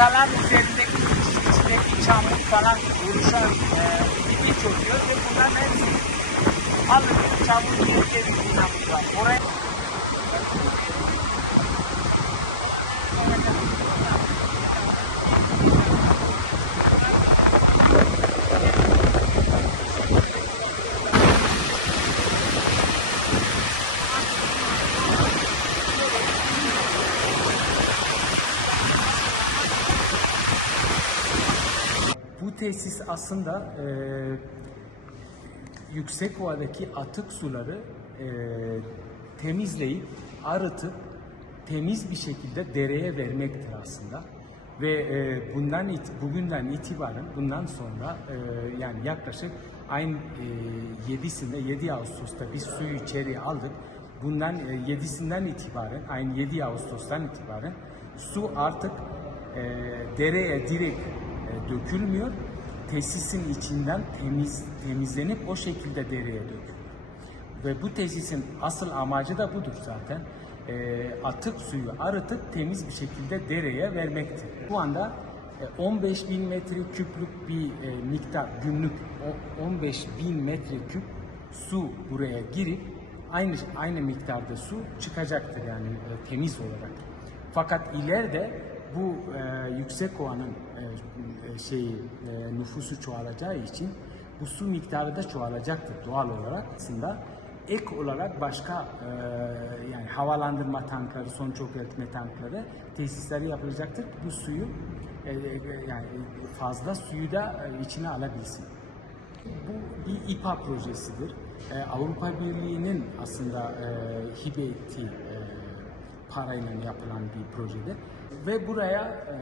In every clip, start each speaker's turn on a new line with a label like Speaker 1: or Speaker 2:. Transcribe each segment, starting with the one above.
Speaker 1: kalan üzerindeki içindeki çamur falan oluşan e, dibi çöküyor ve bunların hepsi alınıyor. Çamur geri geri binamız var. Oraya tesis aslında e, yüksek ovadaki atık suları e, temizleyip arıtıp temiz bir şekilde dereye vermektir aslında. Ve e, bundan it- bugünden itibaren bundan sonra e, yani yaklaşık ayın e, 7'sinde 7 Ağustos'ta biz suyu içeriye aldık. Bundan e, 7'sinden itibaren ayın 7 Ağustos'tan itibaren su artık e, dereye direkt e, dökülmüyor. Tesisin içinden temiz temizlenip o şekilde dereye dökülüyor. Ve bu tesisin asıl amacı da budur zaten. E, atık suyu arıtıp temiz bir şekilde dereye vermektir. Bu anda e, 15 bin metre küplük bir e, miktar günlük o 15 bin metre küp su buraya girip aynı aynı miktarda su çıkacaktır yani e, temiz olarak. Fakat ileride bu e, yüksek ovanın e, e, şeyi e, nüfusu çoğalacağı için bu su miktarı da çoğalacaktır doğal olarak. Aslında ek olarak başka e, yani havalandırma tankları, son çökertme tankları tesisleri yapılacaktır. Bu suyu e, e, yani fazla suyu da e, içine alabilsin. Bu bir İPA projesidir. E, Avrupa Birliği'nin aslında e, hibe ettiği e, parayla yapılan bir projedir. Ve buraya e,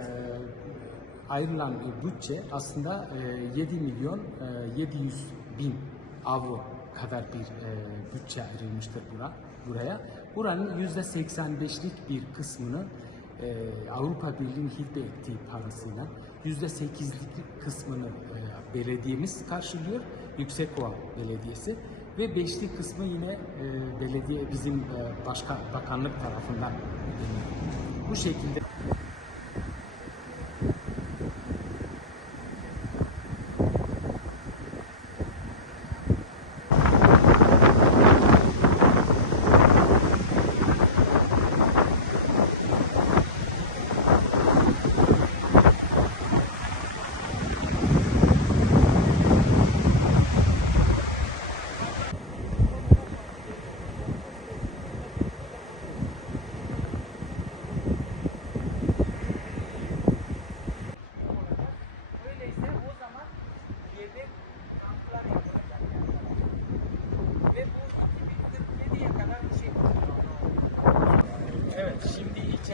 Speaker 1: ayrılan bütçe aslında e, 7 milyon e, 700 bin avro kadar bir e, bütçe ayrılmıştır bura, buraya. Buranın yüzde 85'lik bir kısmını e, Avrupa Birliği'nin hibe ettiği parasıyla yüzde 8'lik kısmını e, belediyemiz karşılıyor. Yüksekova Belediyesi ve beşli kısmı yine e, belediye bizim e, başka bakanlık tarafından. Bu şekilde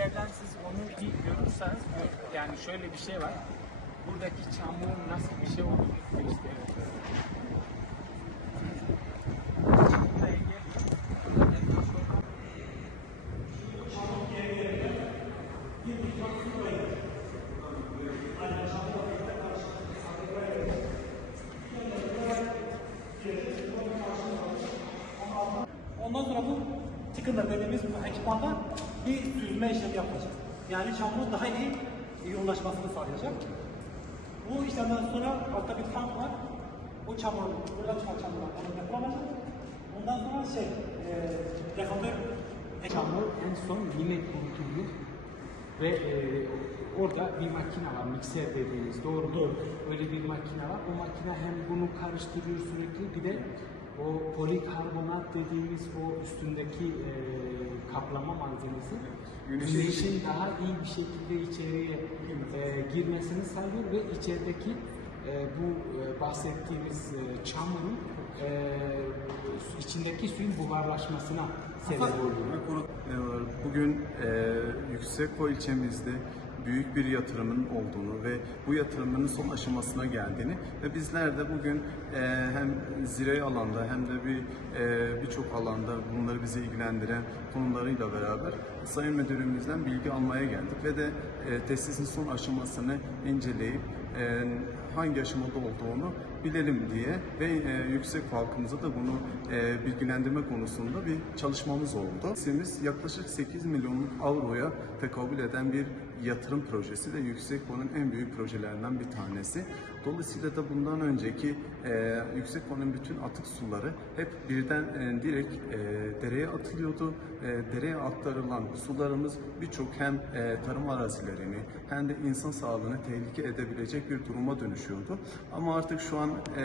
Speaker 1: içeriden siz onu bir görürseniz gör- yani şöyle bir şey var. Buradaki çamurun nasıl bir şey olduğunu gösteriyor.
Speaker 2: Ondan sonra bu tıkınır dediğimiz ekipmanda bir süzme işlemi yapılacak. Yani çamurun daha iyi yoğunlaşmasını sağlayacak. Bu işlemden sonra altta bir tank var. O çamur, buradan çıkan çamurlar onu yapılamayacak. Ondan sonra şey, e, defaktör
Speaker 1: Çamur en son yine kurutulur ve e, orada bir makine var, mikser dediğimiz doğru mu? Öyle bir makine var. O makine hem bunu karıştırıyor sürekli bir de o polikarbonat dediğimiz o üstündeki e, kaplama malzemesi güneşin daha iyi bir şekilde içeriye e, girmesini sağlıyor ve içerideki e, bu e, bahsettiğimiz e, çamurun e, içindeki suyun buharlaşmasına sebep oluyor.
Speaker 3: Ee, Bugün e, Yüksekkoy ilçemizde büyük bir yatırımın olduğunu ve bu yatırımın son aşamasına geldiğini ve bizler de bugün e, hem zirai alanda hem de bir e, birçok alanda bunları bizi ilgilendiren konularıyla beraber Sayın Müdürümüzden bilgi almaya geldik ve de e, tesisin son aşamasını inceleyip hangi aşamada olduğunu bilelim diye ve e, yüksek halkımıza da bunu e, bilgilendirme konusunda bir çalışmamız oldu. Simiz yaklaşık 8 milyon avroya tekabül eden bir yatırım projesi ve Yüksekko'nun en büyük projelerinden bir tanesi. Dolayısıyla da bundan önceki e, Yüksekko'nun bütün atık suları hep birden e, direkt e, dereye atılıyordu. E, dereye aktarılan sularımız birçok hem e, tarım arazilerini hem de insan sağlığını tehlike edebilecek bir duruma dönüşüyordu. Ama artık şu an e,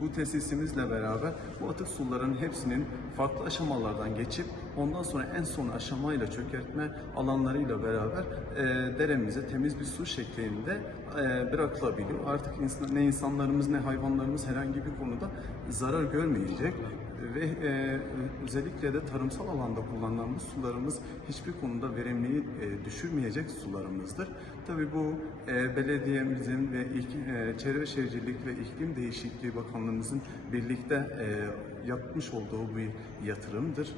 Speaker 3: bu tesisimizle beraber bu atık suların hepsinin farklı aşamalardan geçip ondan sonra en son aşamayla çökertme alanlarıyla beraber e, deremize temiz bir su şeklinde e, bırakılabiliyor. Artık insan, ne insanlarımız ne hayvanlarımız herhangi bir konuda zarar görmeyecek ve e, özellikle de tarımsal alanda kullanılan bu sularımız hiçbir konuda verimliği e, düşürmeyecek sularımızdır. Tabii bu e, belediyemizin ve ilk, e, Çevre Şehircilik ve İklim Değişikliği Bakanlığımızın birlikte e, yapmış olduğu bir yatırımdır.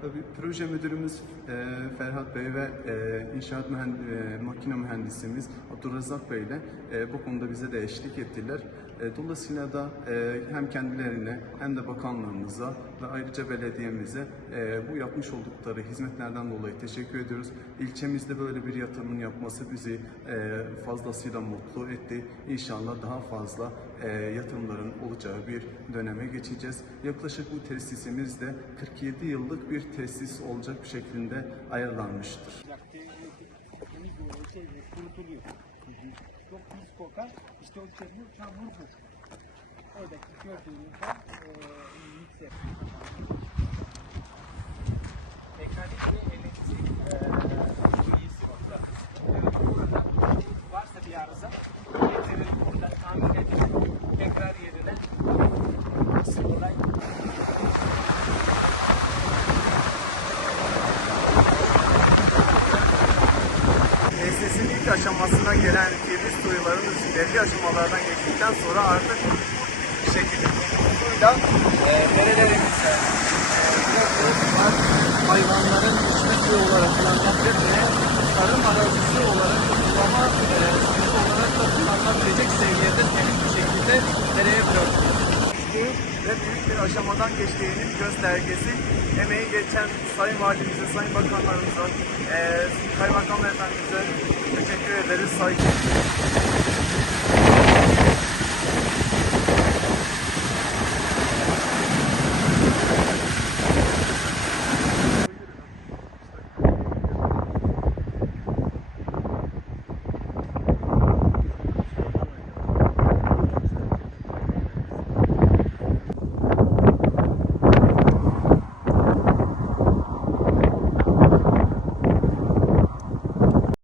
Speaker 3: Tabii proje müdürümüz e, Ferhat Bey ve e, inşaat mühend- e, makine mühendisimiz Abdurrazak Bey ile e, bu konuda bize de eşlik ettiler. E, dolayısıyla da e, hem kendilerine hem de bakanlığımıza ve ayrıca belediyemize e, bu yapmış oldukları hizmetlerden dolayı teşekkür ediyoruz. İlçemizde böyle bir yatırımın yapması bizi e, fazlasıyla mutlu etti. İnşallah daha fazla e, yatırımların olacağı bir döneme geçeceğiz. Yaklaşık bu tesisimiz de 47 yıllık bir tesis olacak bir şekilde ayarlanmıştır.
Speaker 4: şey kurutuluyor. Çok pis kokar. İşte o çamur, çamur bu. Oradaki gördüğünüz e, mikser.
Speaker 1: Mekanik ve elektrik e,
Speaker 3: belli aşamalardan geçtikten sonra artık bir şekilde suyla e, derelerimize e, var. hayvanların içme olarak kullanılabilir ve tarım arazisi olarak sulama e, olarak da kullanılabilecek seviyede temiz bir şekilde dereye bırakılıyor. Ve büyük bir aşamadan geçtiğinin göstergesi emeği geçen Sayın Valimize, Sayın Bakanlarımıza, e, Kaymakam Efendimize teşekkür ederiz. Saygı